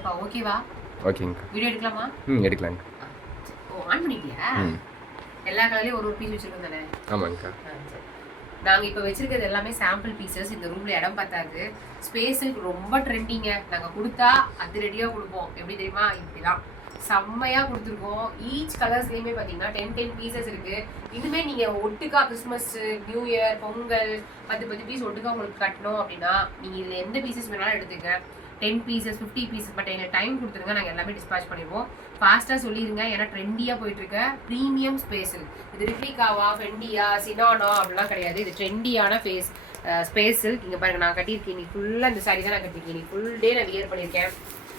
ஏப்பா ஓகேவா? ஓகேங்க. வீடியோ எடுக்கலாமா? எடுக்கலாங்க. ஓ ஆன் பண்ணிட்டியா? எல்லா கலர்லயும் ஒரு பீஸ் வச்சிருக்கோம் தானே? ஆமாங்கக்கா. நாங்கள் இப்போ வச்சிருக்கிறது எல்லாமே சாம்பிள் பீசஸ். இந்த ரூமில் இடம் பார்த்தாது. ஸ்பேஸுக்கு ரொம்ப ட்ரெண்டிங்க. நாங்கள் கொடுத்தா அது ரெடியாக கொடுப்போம். எப்படி தெரியுமா? இப்படிதான் செம்மையாக கொடுத்துருக்கோம். ஈச் கலர்ஸ்லேயுமே பார்த்தீங்கன்னா 10 பீசஸ் இருக்குது. இனிமேல் நீங்கள் ஒட்டுக்கா Christmas, New Year, Pongal 10 fees ஒட்டுக்கா உங்களுக்கு கட்டணும் அப்படின்னா நீங்கள் இதில் எந்த பீசஸ் வேணாலும் எடுத்துக்க. 10 பீசஸ் 50 பீசஸ் பட் எங்களுக்கு டைம் கொடுத்துருங்க. நாங்கள் எல்லாமே டிஸ்பேச் பண்ணிடுவோம். ஃபாஸ்ட்டாக சொல்லிடுங்க. ஏன்னா ட்ரெண்டியாக போயிட்டுருக்க ப்ரீமியம் ஸ்பேஸில் இது ரிப்ளிகாவா, ஃபெண்டியா, சினானா அப்படிலாம் கிடையாது. இது ட்ரெண்டியான ஸ்பேஸில் இங்கே பாருங்கள். நான் கட்டியிருக்கேன் இன்னைக்கு ஃபுல்லாக இந்த சாரி தான் நான் கட்டியிருக்கேன். இன்னைக்கு ஃபுல் டே நான் வியர் பண்ணியிருக்கேன்.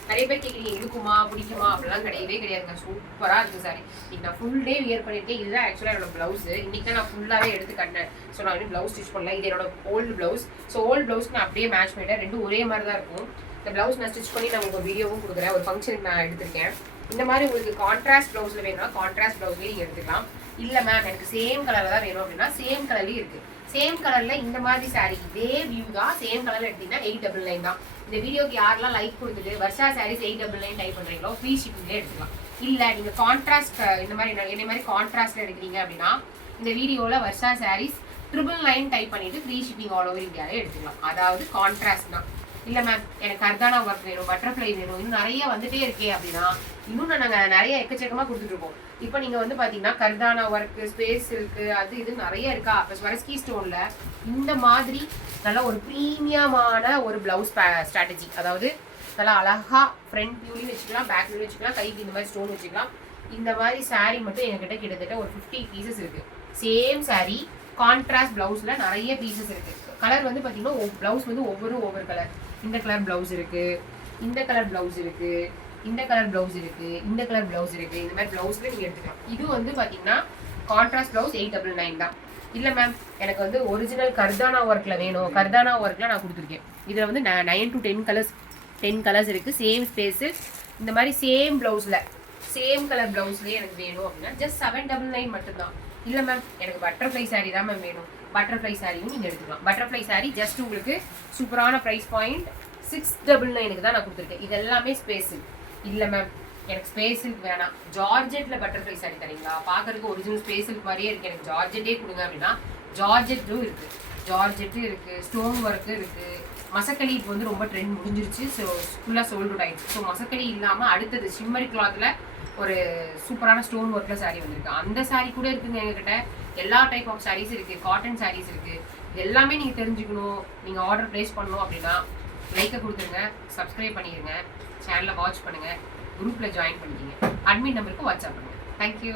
நிறைய பேர் கேட்குறீங்க இருக்குமா பிடிக்குமா அப்படிலாம் கிடையவே கிடையாதுங்க. சூப்பராக இருக்குது சாரி. இன்னைக்கு நான் ஃபுல் டே வியர் பண்ணியிருக்கேன். இதுதான் ஆக்சுவலாக என்னோட ப்ளவுஸு. இன்னைக்கு தான் நான் ஃபுல்லாகவே எடுத்து கட்டினேன். ஸோ நான் இன்னும் ப்ளவுஸ் ஸ்டிச் பண்ணல. இது என்னோட ஓல்டு ப்ளவுஸ். ஸோ ஓல்டு ப்ளவுஸ்க்கு நான் அப்படியே மேட்ச் பண்ணிட்டேன். ரெண்டும் ஒரே மாதிரி தான் இருக்கும். இந்த ப்ளவுஸ் நான் ஸ்டிச் பண்ணி நான் உங்களுக்கு வீடியோவும் கொடுக்குறேன். ஒரு ஃபங்க்ஷனுக்கு நான் எடுத்திருக்கேன். இந்த மாதிரி உங்களுக்கு கான்ட்ராஸ்ட் ப்ளவுஸில் வேணும்னா கான்ட்ராஸ்ட் ப்ளவுஸ்லேயே நீங்கள் எடுத்துக்கலாம். இல்லை மேம் எனக்கு சேம் கலரில் தான் வேணும் அப்படின்னா சேம் கலர்லேயும் இருக்குது. சேம் கலரில் இந்த மாதிரி சாரீ இதே வியூ தான் சேம் கலரில் எடுத்தீங்கன்னா 899 தான். இந்த வீடியோக்கு யாரெல்லாம் லைக் கொடுத்துட்டு வர்ஷா சாரீஸ் 899 டைப் பண்ணுறீங்களோ ஃப்ரீ ஷிப்பிங்லேயே எடுத்துக்கலாம். இல்லை நீங்கள் கான்ட்ராஸ்ட் இந்த மாதிரி என்ன மாதிரி கான்ட்ராஸ்ட்டில் எடுக்கிறீங்க அப்படின்னா இந்த வீடியோவில் வர்ஷா சாரீஸ் 999 டைப் பண்ணிவிட்டு ஃப்ரீ ஷிப்பிங் ஆல் ஓவர் இந்தியாவே எடுத்துக்கலாம். அதாவது கான்ட்ராஸ்ட் தான். இல்லை மேம் எனக்கு கர்தானா ஒர்க் வேணும், பட்டர்ஃப்ளை வேணும், இன்னும் நிறைய வந்துட்டே இருக்கே அப்படின்னா இன்னும் நாங்கள் நிறைய எக்கச்சக்கமாக கொடுத்துட்ருக்கோம். இப்போ நீங்கள் வந்து பார்த்தீங்கன்னா கர்தானா ஒர்க்கு, ஸ்பேஸ் சில்க்கு, அது இது நிறைய இருக்கா. இப்போ ஸ்வரஸ்கி ஸ்டோனில் இந்த மாதிரி நல்லா ஒரு ப்ரீமியமான ஒரு ப்ளவுஸ் ஸ்ட்ராட்டஜி. அதாவது நல்லா அழகாக ஃப்ரண்ட் வியூலையும் வச்சுக்கலாம், பேக் வியூலையும் வச்சுக்கலாம், கைக்கு இந்த மாதிரி ஸ்டோன் வச்சுக்கலாம். இந்த மாதிரி சாரீ மட்டும் எங்ககிட்ட கிட்டத்தட்ட ஒரு 50 பீசஸ் இருக்குது. சேம் சாரீ கான்ட்ராஸ்ட் ப்ளவுஸில் நிறைய பீசஸ் இருக்குது. கலர் வந்து பார்த்தீங்கன்னா ப்ளவுஸ் வந்து ஒவ்வொரு கலர். இந்த கலர் ப்ளவுஸ் இருக்குது, இந்த கலர் ப்ளவுஸ் இருக்குது, இந்த கலர் ப்ளவுஸ் இருக்குது, இந்த கலர் ப்ளவுஸ் இருக்குது. இந்த மாதிரி ப்ளவுஸில் நீங்கள் எடுத்துக்கலாம். இது வந்து பார்த்தீங்கன்னா கான்ட்ராஸ்ட் ப்ளவுஸ் 899 தான். இல்லை மேம் எனக்கு வந்து ஒரிஜினல் கர்தானா ஒர்க்கில் வேணும், கர்தானா ஒர்க்கில் நான் கொடுத்துருக்கேன். இதில் வந்து 9 to 10 கலர்ஸ் இருக்குது. சேம் ஸ்பேஸு இந்த மாதிரி சேம் ப்ளவுஸில் சேம் கலர் ப்ளவுஸ்லேயே எனக்கு வேணும் அப்படின்னா ஜஸ்ட் 799 மட்டும்தான். இல்லை மேம் எனக்கு பட்டர்ஃப்ளை சாரீ தான் மேம் வேணும், பட்டர்ஃப்ளை சாரியும் நீங்கள் எடுத்துக்கலாம். பட்டர்ஃப்ளை சாரீ ஜஸ்ட் உங்களுக்கு சூப்பரான ப்ரைஸ் பாயிண்ட் 699 தான் நான் கொடுத்துருக்கேன். இது எல்லாமே ஸ்பேஸில். இல்லை மேம் எனக்கு ஸ்பேஸிலுக்கு வேணாம், ஜார்ஜெட்டில் பட்டர்ஃப்ளை சாரீ தரீங்களா, பார்க்கறதுக்கு ஒரிஜினல் ஸ்பேஸிலுக்கு மாதிரியே இருக்குது, எனக்கு ஜார்ஜெட்டே கொடுங்க அப்படின்னா ஜார்ஜெட்டும் இருக்குது. ஜார்ஜெட்டும் இருக்குது, ஸ்டோன் ஒர்க்கு இருக்குது. மசக்களி இப்போ வந்து ரொம்ப ட்ரெண்ட் முடிஞ்சிருச்சு. ஸோ ஃபுல்லாக சோல்ட் அவுட் ஆயிடுச்சு. ஸோ மசக்களி இல்லாமல் அடுத்தது ஷிம்மரி கிளாத்தில் ஒரு சூப்பரான ஸ்டோன் ஒர்க்கில் சாரீ வந்திருக்கு. அந்த சாரீ கூட இருக்குங்க எங்ககிட்ட. எல்லா டைப் ஆஃப் சாரீஸ் இருக்குது, காட்டன் சாரீஸ் இருக்குது. இது எல்லாமே நீங்கள் தெரிஞ்சுக்கணும், நீங்கள் ஆர்டர் ப்ளேஸ் பண்ணணும் அப்படின்னா லைக்கை கொடுத்துருங்க, சப்ஸ்கிரைப் பண்ணிடுங்க, சேனலை வாட்ச் பண்ணுங்கள், குரூப்பில் ஜாயின் பண்ணிக்கிங்க, அட்மின் நம்பருக்கு வாட்ஸ்அப் பண்ணுங்கள். தேங்க்யூ.